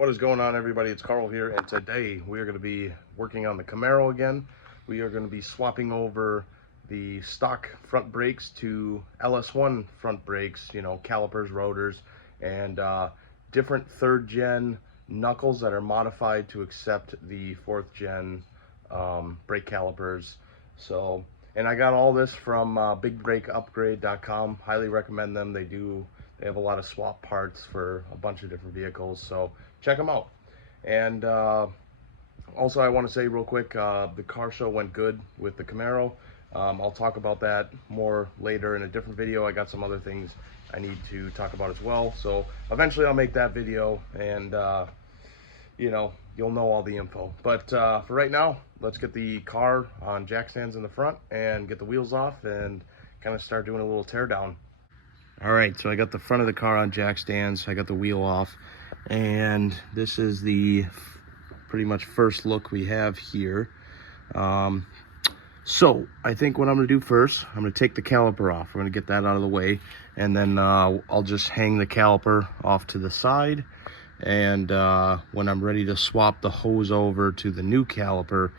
What is going on, everybody? It's Carl here, and today we are going to be working on the Camaro again. We are going to be swapping over the stock front brakes to LS1 front brakes, you know, calipers, rotors, and different third gen knuckles that are modified to accept the fourth gen brake calipers. So, and I got all this from bigbrakeupgrade.com. Highly recommend them. They have a lot of swap parts for a bunch of different vehicles, so check them out. And also, I want to say real quick, the car show went good with the Camaro. I'll talk about that more later in a different video. I got some other things I need to talk about as well, so eventually I'll make that video, and you know, you'll know all the info. But for right now, let's get the car on jack stands in the front and get the wheels off and kind of start doing a little tear down. All right, so I got the front of the car on jack stands. I got the wheel off, and this is the pretty much first look we have here. So I think what I'm gonna do first, I'm gonna take the caliper off. We're gonna get that out of the way, and then I'll just hang the caliper off to the side. And when I'm ready to swap the hose over to the new caliper,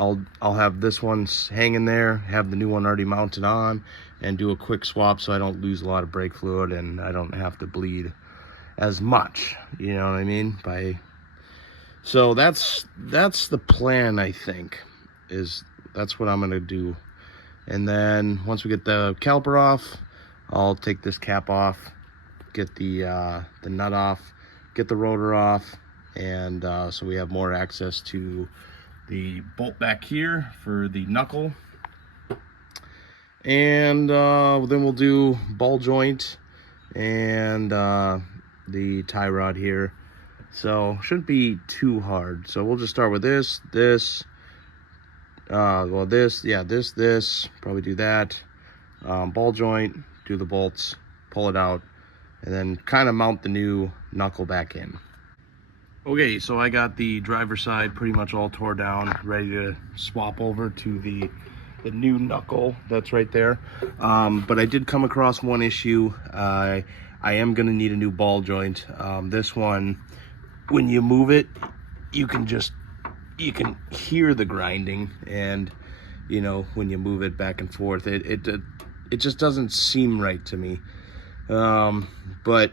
I'll have this one hanging there, have the new one already mounted on, and do a quick swap so I don't lose a lot of brake fluid and I don't have to bleed as much, you know what I mean? So that's the plan, I think, that's what I'm gonna do. And then once we get the caliper off, I'll take this cap off, get the nut off, get the rotor off, and so we have more access to the bolt back here for the knuckle. And then we'll do ball joint and the tie rod here. So shouldn't be too hard. So we'll just start with this, probably do that. Ball joint, do the bolts, pull it out, and then kind of mount the new knuckle back in. Okay, so I got the driver's side pretty much all tore down, ready to swap over to the new knuckle that's right there. But I did come across one issue. I am gonna need a new ball joint. This one, when you move it, you can hear the grinding, and you know, when you move it back and forth, it just doesn't seem right to me. But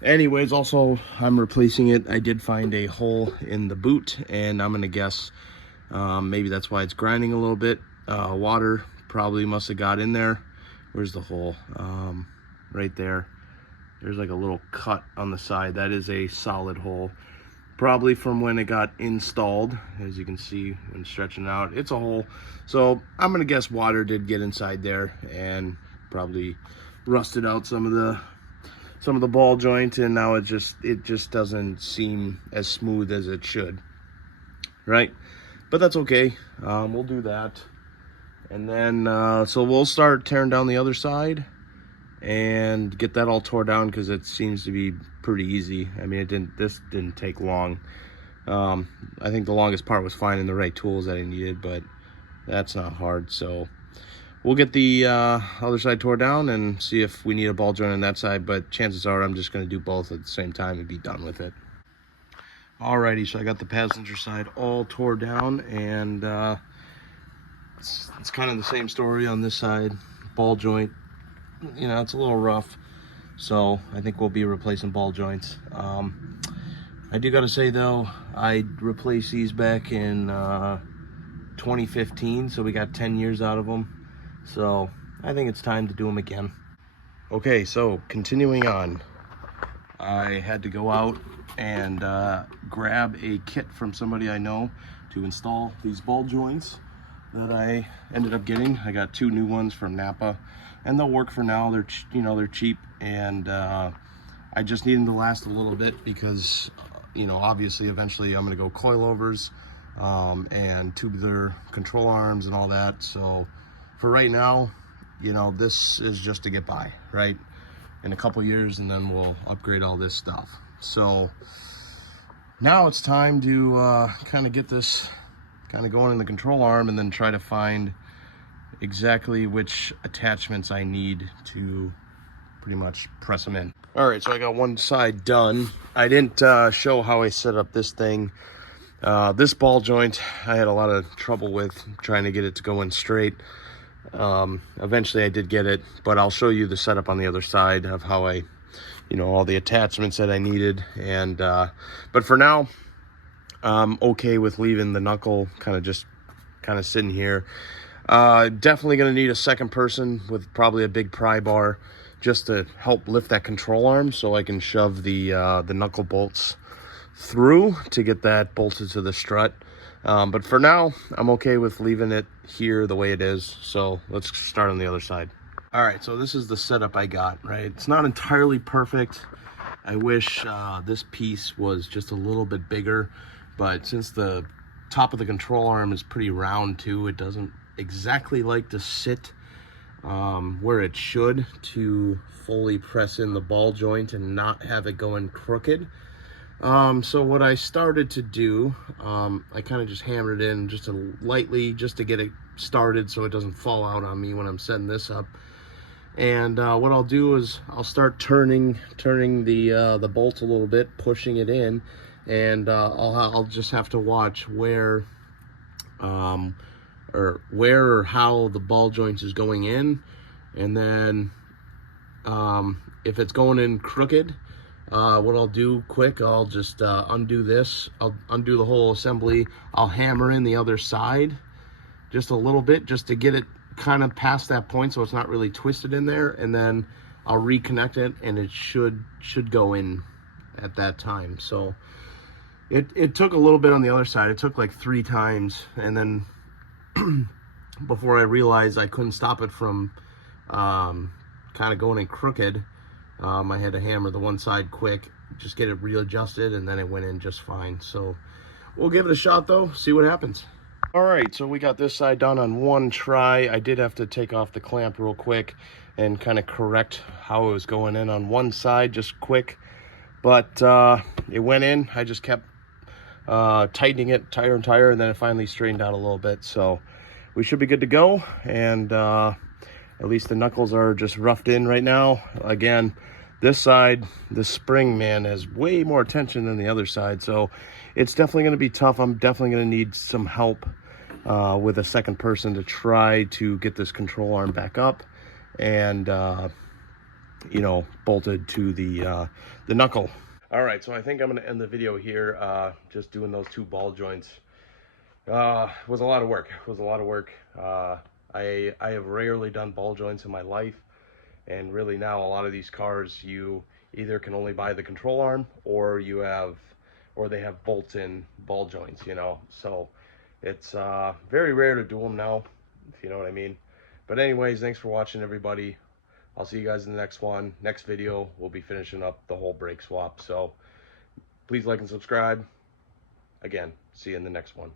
anyways, also I'm replacing it. I did find a hole in the boot, and I'm gonna guess maybe that's why it's grinding a little bit. Water probably must have got in there. Where's the hole? Right there. There's like a little cut on the side. That is a solid hole, probably from when it got installed. As you can see when stretching out, it's a hole. So I'm gonna guess water did get inside there and probably rusted out some of the ball joint, and now it just doesn't seem as smooth as it should, right? But that's okay. We'll do that, and then so we'll start tearing down the other side and get that all tore down, because it seems to be pretty easy. I mean, this didn't take long. I think the longest part was finding the right tools that I needed, but that's not hard. So we'll get the other side tore down and see if we need a ball joint on that side, but chances are I'm just going to do both at the same time and be done with it. Alrighty, so I got the passenger side all tore down, and it's kind of the same story on this side. Ball joint, you know, it's a little rough, so I think we'll be replacing ball joints. I do got to say though, I replaced these back in 2015, so we got 10 years out of them. So I think it's time to do them again. Okay, so continuing on, I had to go out and grab a kit from somebody I know to install these ball joints that I ended up getting. I got 2 new ones from Napa, and they'll work for now. They're cheap, and I just need them to last a little bit because, you know, obviously eventually I'm gonna go coilovers and tubular control arms and all that. So for right now, you know, this is just to get by, right? In a couple years, and then we'll upgrade all this stuff. So now it's time to kind of get this kind of going in the control arm, and then try to find exactly which attachments I need to pretty much press them in. All right, so I got one side done. I didn't show how I set up this thing. This ball joint, I had a lot of trouble with trying to get it to go in straight. Eventually I did get it, but I'll show you the setup on the other side of how I, all the attachments that I needed. And but for now, I'm okay with leaving the knuckle kind of sitting here. Definitely going to need a second person with probably a big pry bar just to help lift that control arm so I can shove the knuckle bolts through to get that bolted to the strut. But for now, I'm okay with leaving it here the way it is. So let's start on the other side. All right, so this is the setup I got, right? It's not entirely perfect. I wish this piece was just a little bit bigger, but since the top of the control arm is pretty round too, it doesn't exactly like to sit where it should to fully press in the ball joint and not have it going crooked. So what I started to do, I kind of just hammered it in just lightly just to get it started so it doesn't fall out on me when I'm setting this up. And what I'll do is I'll start turning the bolt a little bit, pushing it in, and I'll just have to watch where or how the ball joint is going in, and then if it's going in crooked, what I'll do quick, I'll just undo this. I'll undo the whole assembly. I'll hammer in the other side just a little bit just to get it kind of past that point so it's not really twisted in there, and then I'll reconnect it and it should go in at that time. So it took a little bit on the other side. It took like 3 times, and then before I realized I couldn't stop it from kind of going in crooked, I had to hammer the one side quick, just get it readjusted, and then it went in just fine. So we'll give it a shot though, see what happens. All right, so we got this side done on one try. I did have to take off the clamp real quick and kind of correct how it was going in on one side, just quick. But it went in. I just kept tightening it tire and tire, and then it finally straightened out a little bit. So we should be good to go. And at least the knuckles are just roughed in right now. Again, this side, the spring, man, has way more tension than the other side. So it's definitely going to be tough. I'm definitely going to need some help with a second person to try to get this control arm back up and, bolted to the knuckle. All right, so I think I'm going to end the video here, just doing those 2 ball joints. Was a lot of work. It was a lot of work. I have rarely done ball joints in my life, and really now a lot of these cars, you either can only buy the control arm or they have bolts-in ball joints, so it's very rare to do them now, if you know what I mean. But anyways, thanks for watching, everybody. I'll see you guys in the next one. Next video, we'll be finishing up the whole brake swap, so please like and subscribe. Again, see you in the next one.